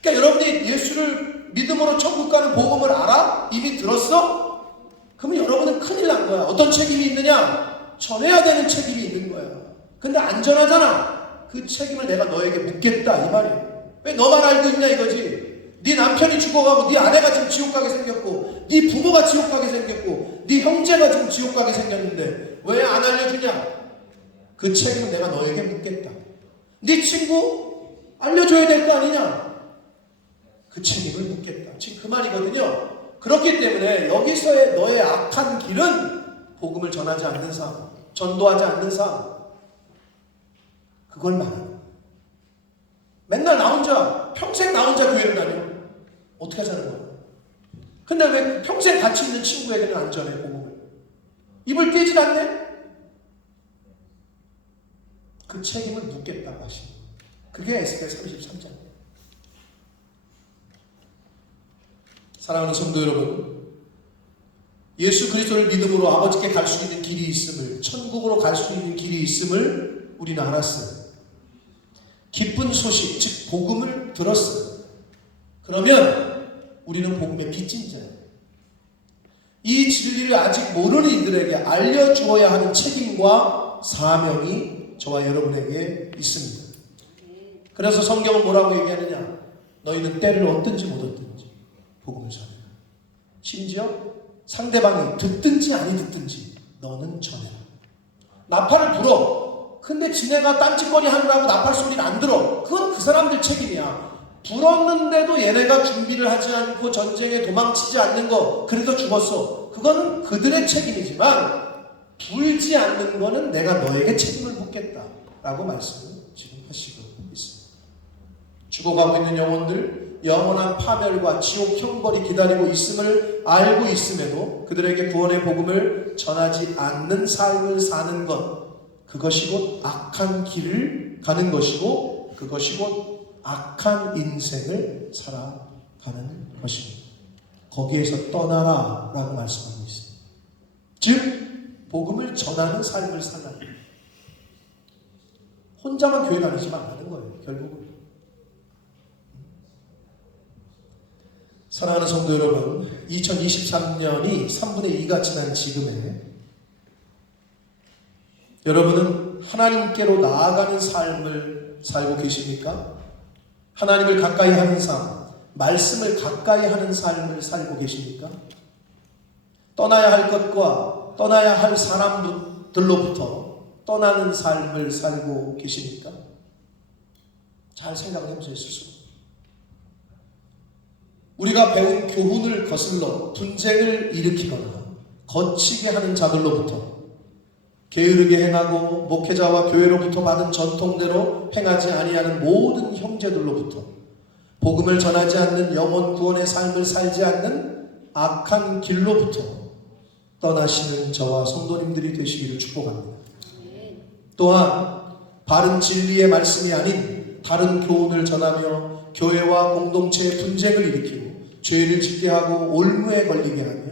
그러니까 여러분이 예수를 믿음으로 천국 가는 복음을 알아? 이미 들었어? 그러면 여러분은 큰일 난 거야. 어떤 책임이 있느냐? 전해야 되는 책임이 있는 거야. 근데 안 전하잖아. 그 책임을 내가 너에게 묻겠다 이 말이에요. 왜 너만 알고 있냐 이거지. 네 남편이 죽어가고 네 아내가 지금 지옥 가게 생겼고 네 부모가 지옥 가게 생겼고 네 형제가 지금 지옥 가게 생겼는데 왜 안 알려주냐? 그 책임은 내가 너에게 묻겠다. 네 친구 알려줘야 될 거 아니냐? 그 책임을 묻겠다. 지금 그 말이거든요. 그렇기 때문에 여기서의 너의 악한 길은 복음을 전하지 않는 삶, 전도하지 않는 삶, 그걸 말하는 거예요. 맨날 나 혼자, 평생 나 혼자 교회를 다녀. 어떻게 하자는 거야? 근데 왜 평생 같이 있는 친구에게는 안 전해, 복음을? 입을 떼질 않네? 그 책임을 묻겠다고 하시는 거예요. 그게 에스겔 33장. 사랑하는 성도 여러분, 예수 그리스도를 믿음으로 아버지께 갈 수 있는 길이 있음을, 천국으로 갈 수 있는 길이 있음을 우리는 알았어요. 기쁜 소식, 즉 복음을 들었어요. 그러면 우리는 복음의 빚진 자예요. 이 진리를 아직 모르는 이들에게 알려주어야 하는 책임과 사명이 저와 여러분에게 있습니다. 그래서 성경은 뭐라고 얘기하느냐? 너희는 때를 얻든지 못 얻든지 복음을 전해라. 심지어 상대방이 듣든지 아니 듣든지 너는 전해라. 나팔을 불어. 근데 지네가 딴짓거리 하느라고 나팔 소리를 안 들어. 그건 그 사람들 책임이야. 불었는데도 얘네가 준비를 하지 않고 전쟁에 도망치지 않는 거, 그래서 죽었어. 그거는 그들의 책임이지만 불지 않는 거는 내가 너에게 책임을 묻겠다 라고 말씀을 지금 하시고 있습니다. 죽어가고 있는 영혼들, 영원한 파멸과 지옥 형벌이 기다리고 있음을 알고 있음에도 그들에게 구원의 복음을 전하지 않는 삶을 사는 것, 그것이 곧 악한 길을 가는 것이고 그것이 곧 악한 인생을 살아가는 것입니다. 거기에서 떠나라 라고 말씀하고 있습니다. 즉 복음을 전하는 삶을 살라. 혼자만 교회 다니지 말라는 거예요. 결국은. 사랑하는 성도 여러분, 2023년이 3분의 2가 지난 지금에 여러분은 하나님께로 나아가는 삶을 살고 계십니까? 하나님을 가까이 하는 삶, 말씀을 가까이 하는 삶을 살고 계십니까? 떠나야 할 것과 떠나야 할 사람들로부터 떠나는 삶을 살고 계십니까? 잘 생각을 해보세요, 스스로. 우리가 배운 교훈을 거슬러 분쟁을 일으키거나 거치게 하는 자들로부터, 게으르게 행하고 목회자와 교회로부터 받은 전통대로 행하지 아니하는 모든 형제들로부터, 복음을 전하지 않는 영혼 구원의 삶을 살지 않는 악한 길로부터 떠나시는 저와 성도님들이 되시기를 축복합니다. 또한 바른 진리의 말씀이 아닌 다른 교훈을 전하며 교회와 공동체의 분쟁을 일으키고 죄를 짓게 하고 올무에 걸리게 하며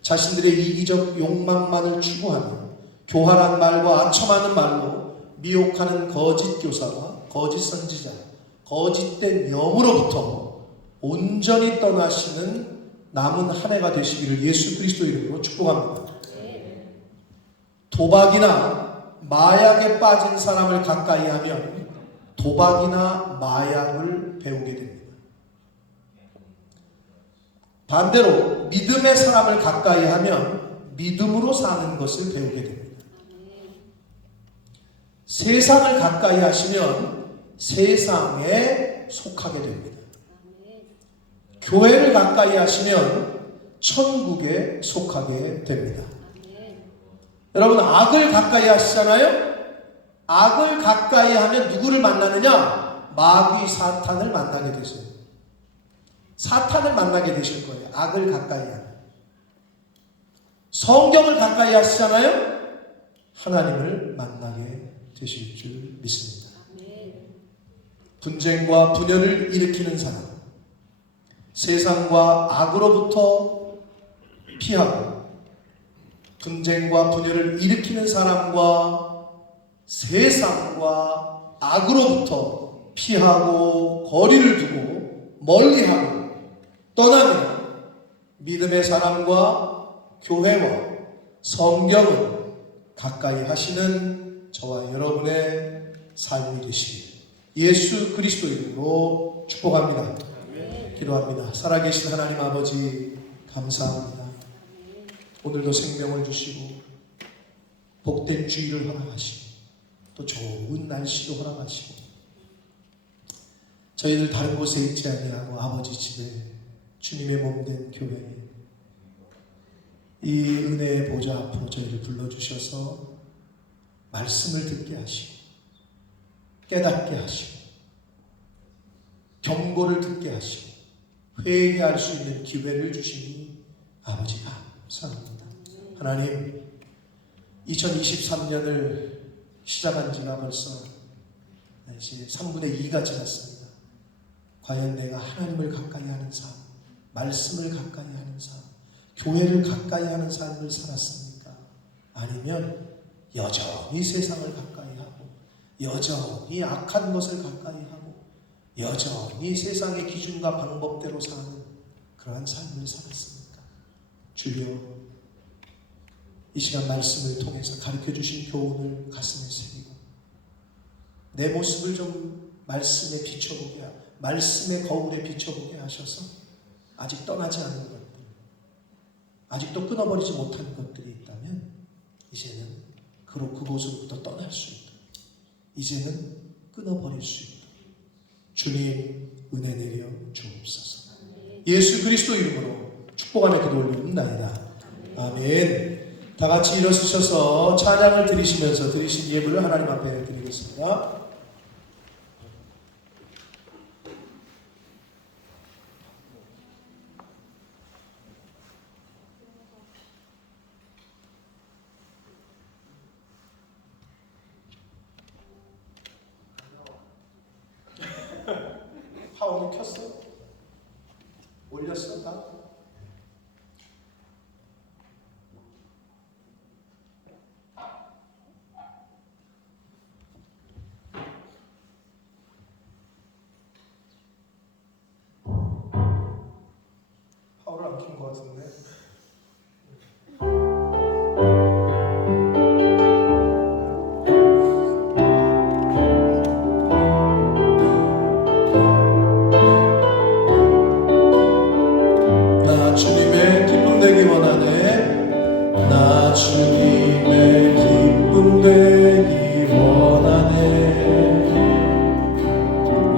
자신들의 이기적 욕망만을 추구하며 교활한 말과 아첨하는 말로 미혹하는 거짓 교사와 거짓 선지자, 거짓된 영으로부터 온전히 떠나시는 남은 한 해가 되시기를 예수 그리스도 이름으로 축복합니다. 도박이나 마약에 빠진 사람을 가까이 하면 도박이나 마약을 배우게 됩니다. 반대로 믿음의 사람을 가까이 하면 믿음으로 사는 것을 배우게 됩니다. 세상을 가까이 하시면 세상에 속하게 됩니다. 교회를 가까이 하시면 천국에 속하게 됩니다. 여러분, 악을 가까이 하시잖아요? 악을 가까이 하면 누구를 만나느냐? 마귀 사탄을 만나게 되세요. 사탄을 만나게 되실 거예요. 악을 가까이 하면. 성경을 가까이 하시잖아요? 하나님을 만나게 되실 줄 믿습니다. 분쟁과 분열을 일으키는 사람, 세상과 악으로부터 피하고 분쟁과 분열을 일으키는 사람과 세상과 악으로부터 피하고 거리를 두고 멀리하고 떠나며 믿음의 사람과 교회와 성경을 가까이 하시는 저와 여러분의 삶이 되시길 예수 그리스도 이름으로 축복합니다. 기도합니다. 살아계신 하나님 아버지 감사합니다. 오늘도 생명을 주시고 복된 주일을 허락하시고 또 좋은 날씨도 허락하시고 저희들 다른 곳에 있지 아니하고 아버지 집에 주님의 몸된 교회에 이 은혜의 보좌 앞으로 저희를 불러주셔서 말씀을 듣게 하시고 깨닫게 하시고 경고를 듣게 하시고 회개할 수 있는 기회를 주시니 아버지 감사합니다. 하나님 2023년을 시작한 지가 벌써 이제 3분의 2가 지났습니다. 과연 내가 하나님을 가까이 하는 삶, 말씀을 가까이 하는 삶, 교회를 가까이 하는 삶을 살았습니까? 아니면 여전히 세상을 가까이 하고 여전히 악한 것을 가까이 하고 여전히 세상의 기준과 방법대로 사는 그러한 삶을 살았습니까? 주여 이 시간 말씀을 통해서 가르쳐주신 교훈을 가슴에 새기고 내 모습을 좀 말씀에 비춰보게 하고 말씀의 거울에 비춰보게 하셔서 아직 떠나지 않은 것들 아직도 끊어버리지 못한 것들이 있다면 이제는 그곳으로부터 떠날 수 있도록 이제는 끊어버릴 수 있도록 주님 은혜 내려 주옵소서. 예수 그리스도 이름으로 축복하며 기도 올리옵나이다. 아멘. 다 같이 일어서셔서 찬양을 드리시면서 드리신 예물을 하나님 앞에 드리겠습니다. 파워는 켰어? 올렸어? 다? 파워를 안 킨 것 같은데. 나 주님의 기쁨 되기 원하네. 나 주님의 기쁨 되기 원하네.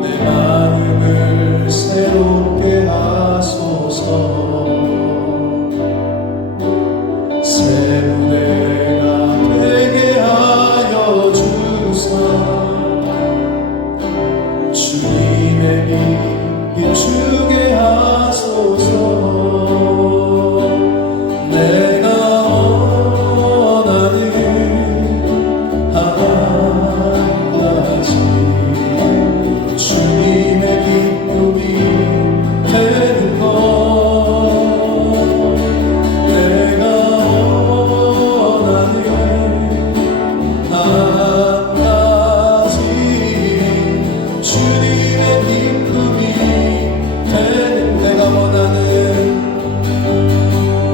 내 마음을 새롭게 하소서. 새 무대가 되게 하여 주사. 주님의 빛 비추게 하소서. 내가 원하는 한 가지 주님의 기쁨이 되는 것. 내가 원하는 한 가지 주님의 기쁨이 되는.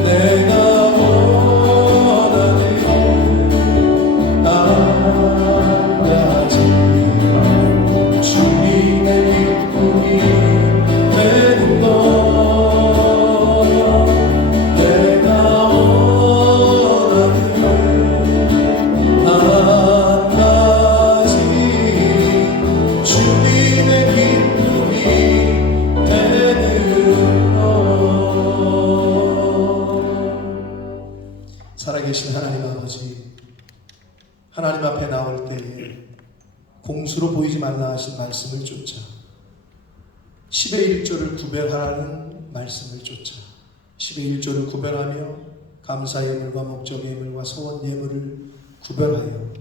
내가 원하는 한 가지 주님의 기쁨이 되는 것. 내가 원하는 한 가지 주님의 기쁨이 되는 것. 살아계신 하나님 아버지, 하나님 앞에 나올 때에 공수로 보이지 말라 하신 말씀을 쫓아 10의 1조를 구별하라는 말씀을 쫓아 10의 1조를 구별하며 감사 예물과 목적 예물과 소원 예물을 구별하여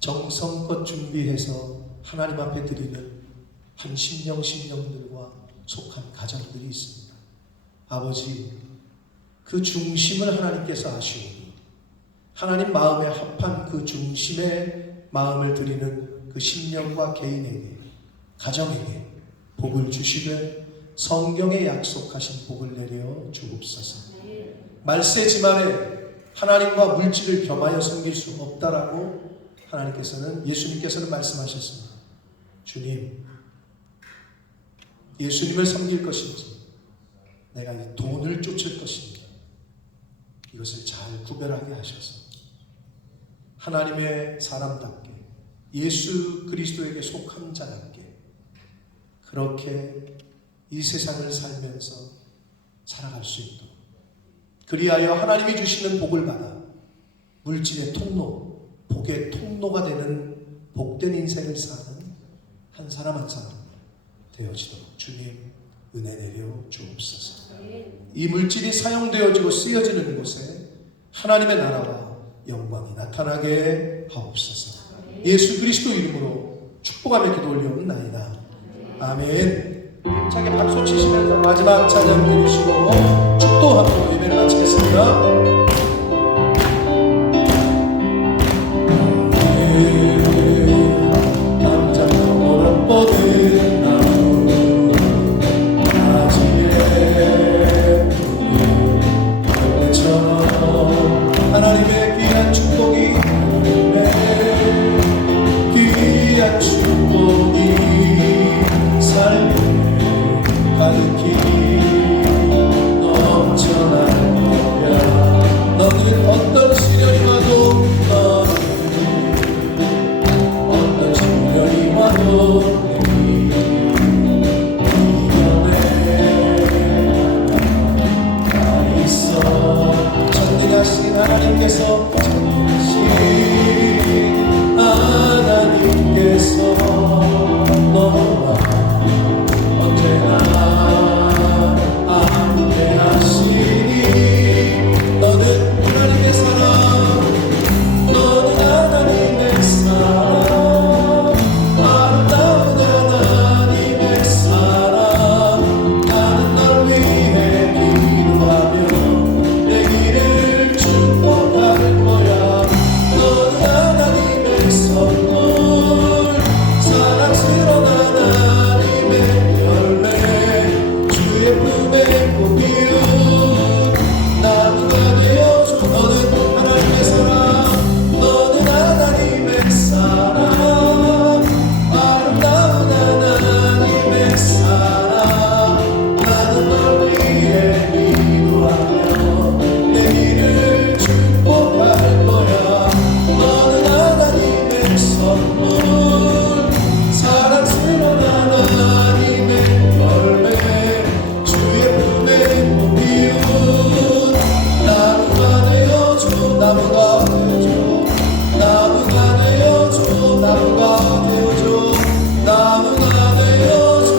정성껏 준비해서 하나님 앞에 드리는 한 심령들과 속한 가정들이 있습니다. 아버지, 그 중심을 하나님께서 아시오니 하나님 마음에 합한 그 중심의 마음을 드리는 그 신령과 개인에게, 가정에게 복을 주시되 성경에 약속하신 복을 내려 주옵소서. 말세 지만에 하나님과 물질을 겸하여 섬길 수 없다라고 예수님께서는 말씀하셨습니다. 주님, 예수님을 섬길 것인지 내가 이 돈을 쫓을 것인지 이것을 잘 구별하게 하셔서 하나님의 사람답게 예수 그리스도에게 속한 자답게 그렇게 이 세상을 살면서 살아갈 수 있도록, 그리하여 하나님이 주시는 복을 받아 물질의 통로, 복의 통로가 되는 복된 인생을 사는 한 사람 한 사람 되어지도록 주님 은혜 내려 주옵소서. 이 물질이 사용되어지고 쓰여지는 곳에 하나님의 나라와 영광이 나타나게 하옵소서. 예수 그리스도 이름으로 축복하며 기도 올려옵나이다. 아멘. 차게 박수 치시면서 마지막 찬양 드리시고 축도하고 예배를 마치겠습니다. 하나님의 귀한 축복이, 귀한 축복이 삶에 가득히 넘쳐날 거야. 너는 어떤 시련이 와도, 어떤 시련이 와도 하나님께서 너와 언제나 함께 하시니 너는 하나님의 사람, 너는 하나님의 사람, 아름다운 하나님의 사람. 나는 널 위해 기도하며 내 길을 축복할 거야. 너는 하나님의 선물, 사랑스러운 하나님의 열매, 주의 품에 꽃피운 나무가 되어줘. 너는 하나님의 사람, 너는 하나님의 사람, 아름다운 하나님의 사람. 나는 널 위해 기도하며 내 길을 축복할 거야. 너는 하나님의 선물, 사랑스러운 하나님의 열매, 주의 품에 꽃피운 나무가 되어줘. 나무가 되어줘. 나무가 되어줘. 나무가 되어줘. 나무가 되어줘.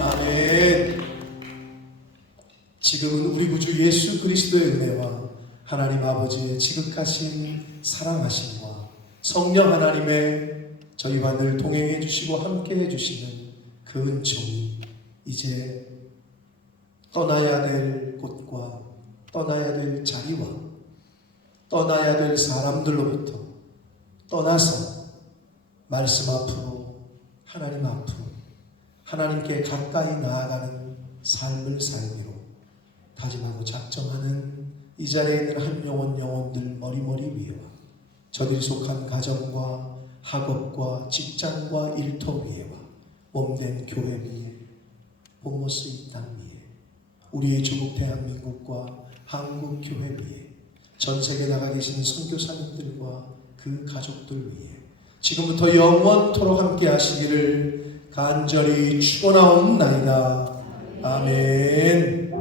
아멘. 지금은 우리 구주 예수 그리스도의 은혜와 하나님 아버지의 지극하신 사랑하심과 성령 하나님의 저희와 늘 동행해 주시고 함께 해 주시는 그 은총이 이제 떠나야 될 곳과 떠나야 될 자리와 떠나야 될 사람들로부터 떠나서 말씀 앞으로, 하나님 앞으로, 하나님께 가까이 나아가는 삶을 살기로 다짐하고 작정하는 이 자리에 있는 한 영혼들 머리머리 위에와 저들이 속한 가정과 학업과 직장과 일터 위에와 몸된 교회 위에, 본모스 이 땅 위에, 우리의 조국 대한민국과 한국 교회 위에, 전 세계 나가 계신 선교사님들과 그 가족들 위에 지금부터 영원토록 함께 하시기를 간절히 축원하옵나이다. 아멘.